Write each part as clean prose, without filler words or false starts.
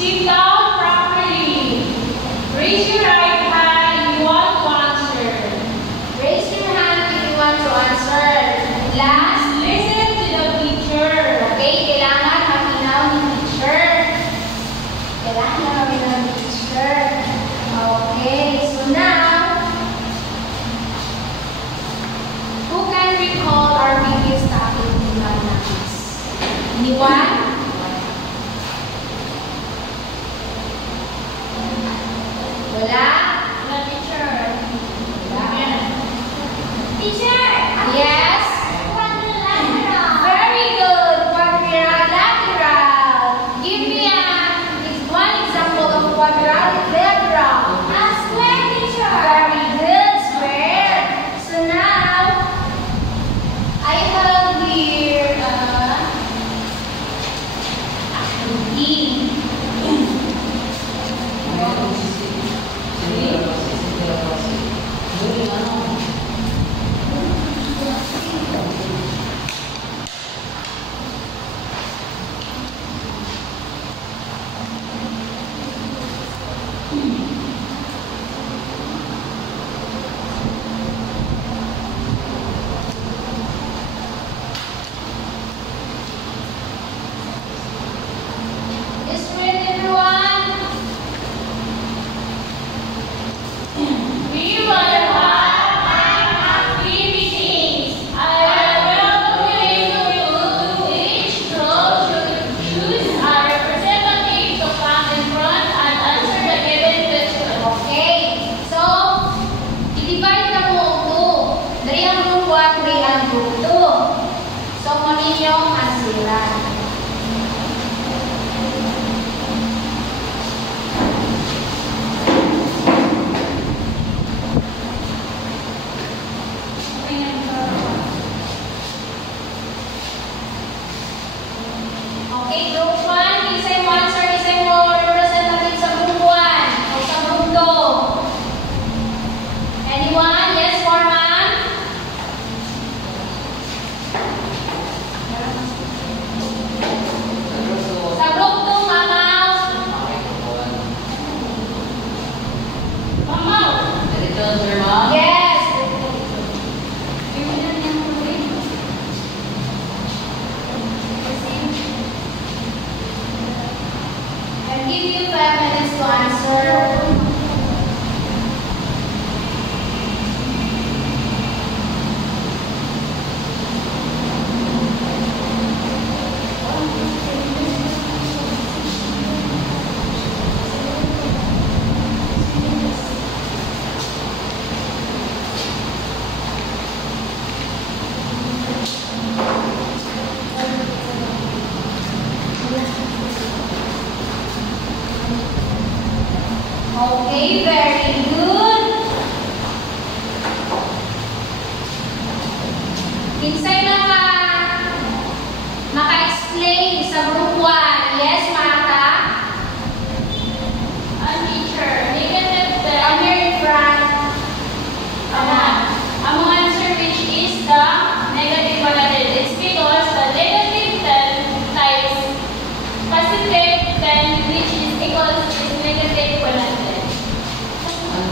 Sit down properly. Raise your right hand if you want to answer. Raise your hand if you want to answer. Last, Listen to the teacher. okay, kailangan makinaw ni teacher. Kailangan makinaw ni teacher. Okay, so now, who can recall our previous topic in mathematics? Anyone? Wala? The teacher. Wala. Teacher. Yes? Very good. Quadrilateral. Give me one example of quadrilateral. Square, teacher. Very good. Square. So now, I have here activity. Is ready, everyone? We will have activities. I will do each row should choose a representative to come in front and answer the given question. Okay. So, i-divide na mo ito. Dari ang group 1, dari ang group 2. So, mo ninyong ansiran. Okay, group 1, isa mo answer, isa mo representative sa group 1 o sa group 2. Anyone? Yes, Foreman? Sa group 2, Mamaw? Mamaw. Yes. I'll give you 5 minutes to answer. Okay, very good. Kinsay maka-explain sa group 1. Yes, Mata? Teacher, negative 10. Come here in front. Ang answer which is the negative 100. It's because the negative 10 times positive 10 which is equals is negative 100.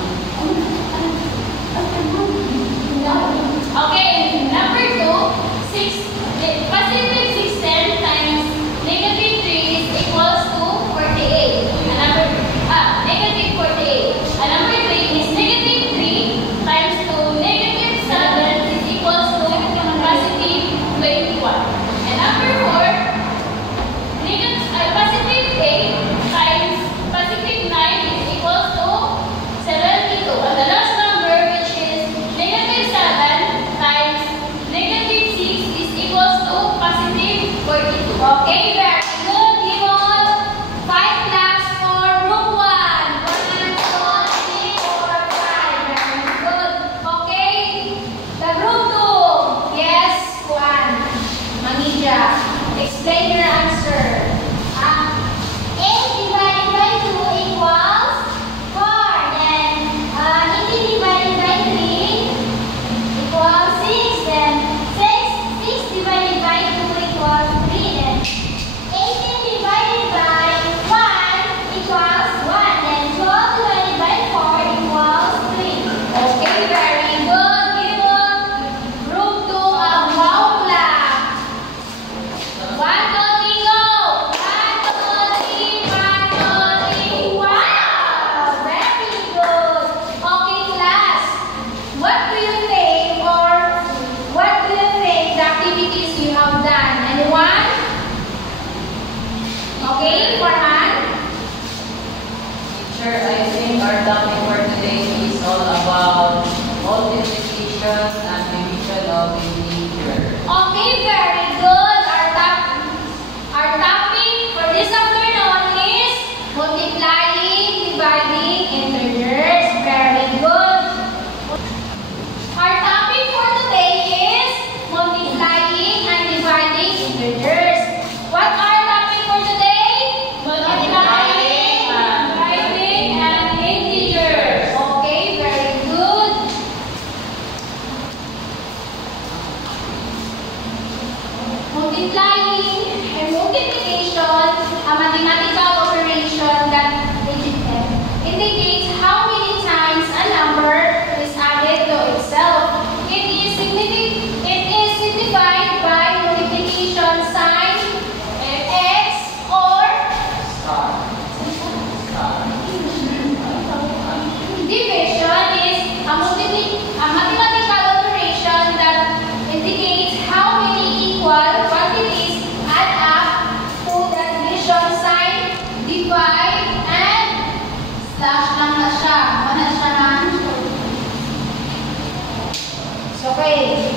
Okay.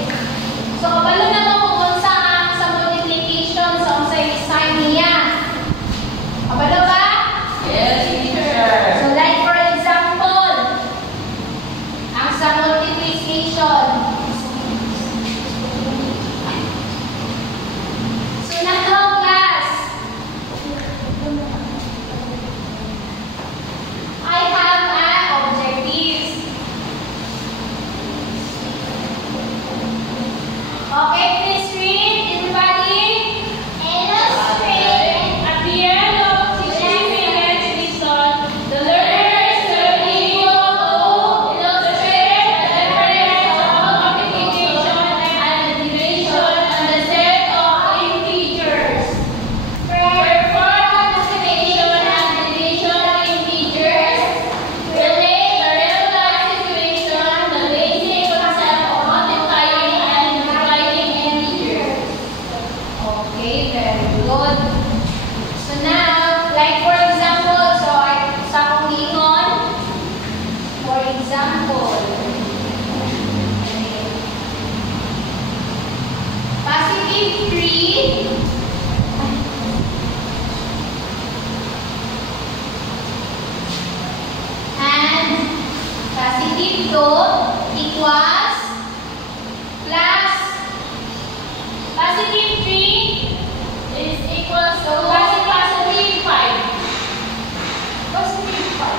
So, kabalo naman kung unsa ang sa multiplication sa unsay sign niya. Kabalo ba? Yes, teacher. So, like for example, ang sa multiplication. So, now class, I have an objectives. Okay, please read, everybody. Illustrate. At the end of teaching periods lesson, the learners will be able to illustrate the difference of multiplication and division on the set of integers. Perform multiplication and division integers. Relate the real-life situation, the basic concept of multiplying and dividing integers. Okay, very good. So now, like for example, so sa akong ingon, for example, positive 3 and positive 2 equals plus Positive 3 is equals to positive 5. positive 5.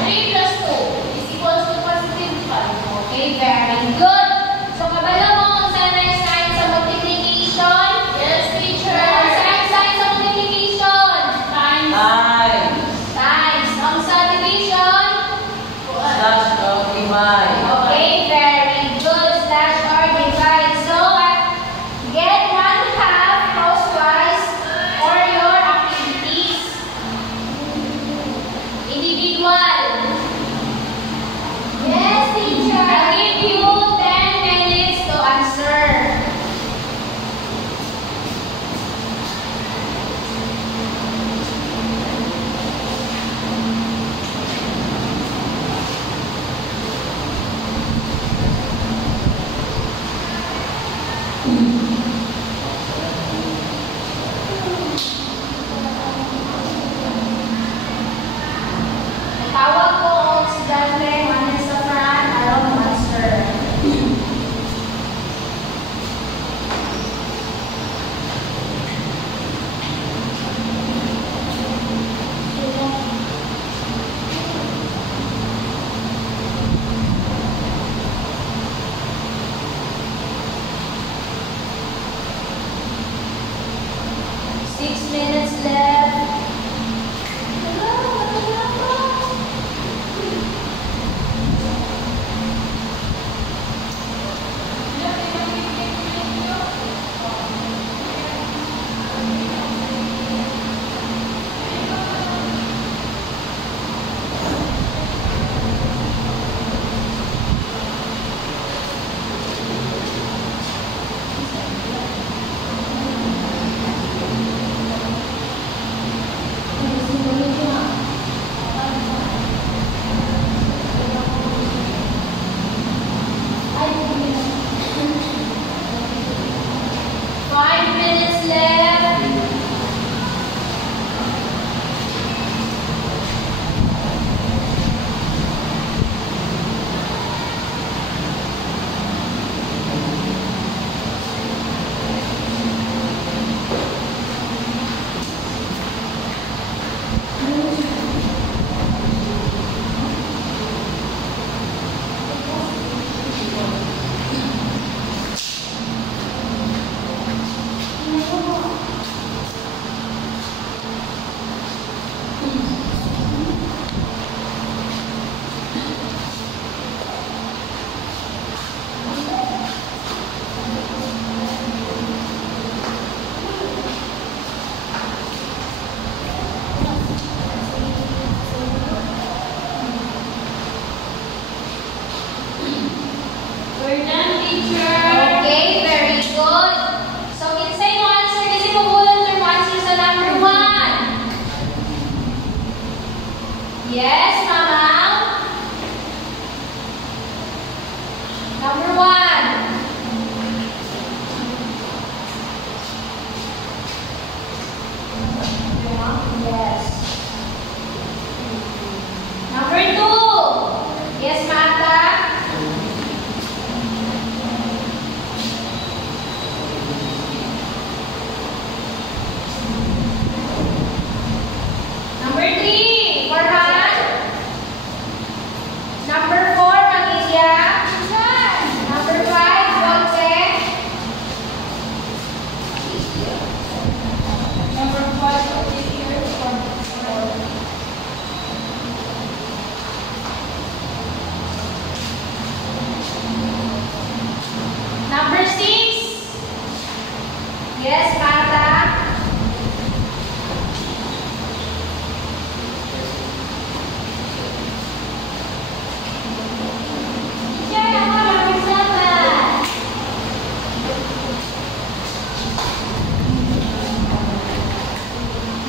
3 plus 2 is equals to positive 5. Okay, very good. So, kabalo mo kung saan na yung sign sa multiplication? Yes, teacher. Ang sign sa multiplication? Times. Times. Times. Ang sa division? Slash of divide. Okay, very good. Slash or divide. So, get 1/2 housewise for your activities. Individual. Yes, teacher. I'll give you 10 minutes to answer. Tawag ko ang estudyante, manin sa front, alam mo answer. Six minutes left.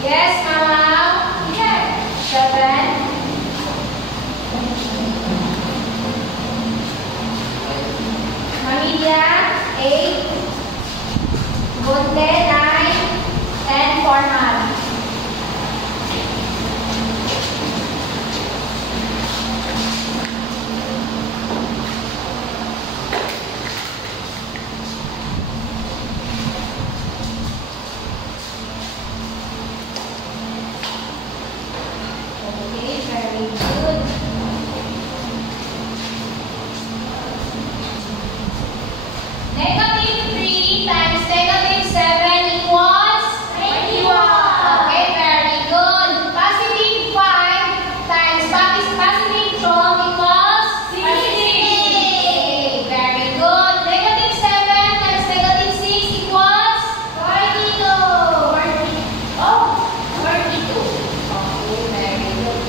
Yes, Mama. Yes. 7. Mamilia, 8. Gunde, 9. And formal. Okay, very good. Negative 3 times negative 7 equals 21. Okay, very good. Positive 5 times positive 12 equals 60. Very good. Negative 7 times negative 6 equals 42. Oh, 42. Okay, very good.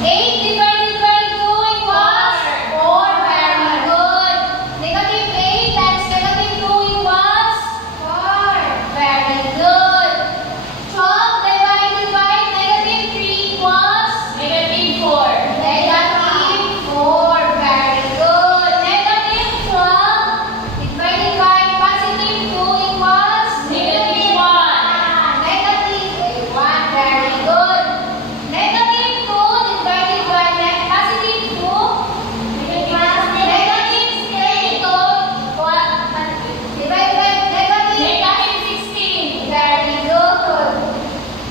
8 divided by 2 equals 4. Very good. Negative 8 times negative 2 equals 4. Very good. 12 divided by negative 3 equals Negative 4. negative 4. Very good. Negative 12 divided by positive 2 equals Negative 1. negative 1. Very good. Negative 2 divided by positive 2 equals negative 32. Divided by negative Negative 16. very good.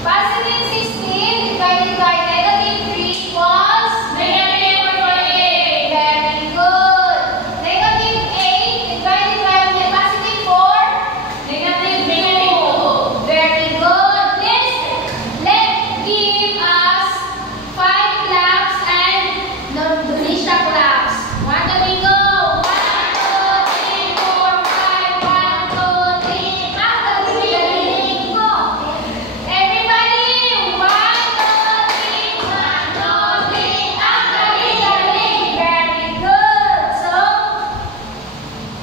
Positive 16 divided by negative 3 equals Negative 48. very good. Negative 8 divided by positive 4 Negative 2. very good. Let's give us 5 claps and Indonesia claps. 1, 2, 3, go. 1, 2, 3, 4, 5. 1, 2, 3. After the beginning, go. Everybody, 1, 2, 3. 1, 2, 3. After the beginning, very good. So,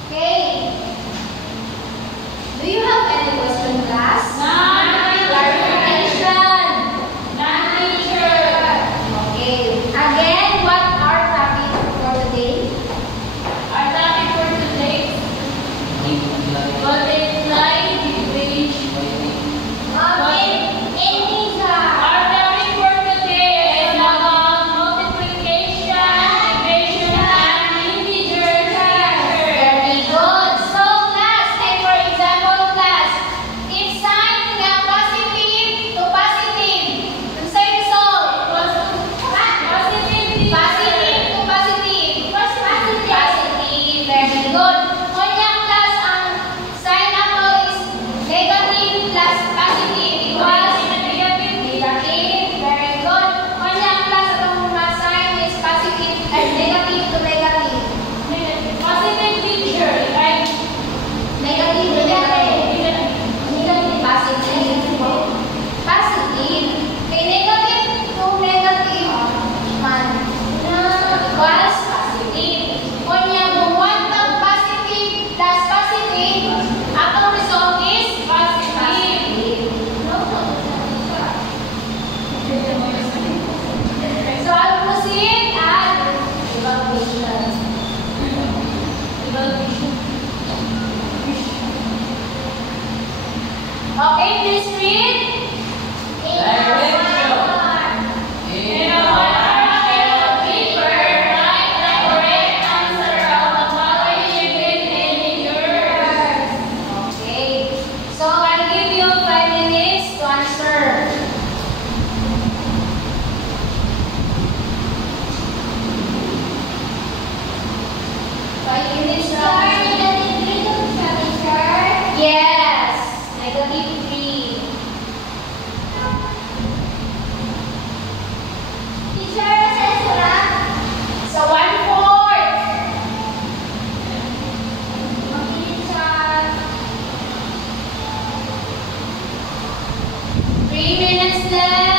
okay. Do you have any question, class? Clarification. Non-teacher. Okay. Again, what our topic for today? Our topic for today, multiply division. Our topic for today is about multiplication, division, and integers. Very good. So, class, take for example, class. If sign nga positive to positive, ang sa'yo result? Positive. Positive to positive. Positive. Very good. Kunya class, ang sign ako is negative plus positive equals negative. Very good. Kunya class, atong mga sign is positive and negative to negative. Positive teacher, right? Negative to negative. Negative, positive. Positive. Okay, negative to negative. Man. Equals positive. Kunya, kung 1 tag positive plus positive, atong result is positive. So, I'll proceed at evaluation. Okay, please read. Direction. In a pile of paper, write the correct answer of the following given integers. Okay. So I'll give you 5 minutes to answer. Yes. Negative 3. So 1/4. 3 minutes left.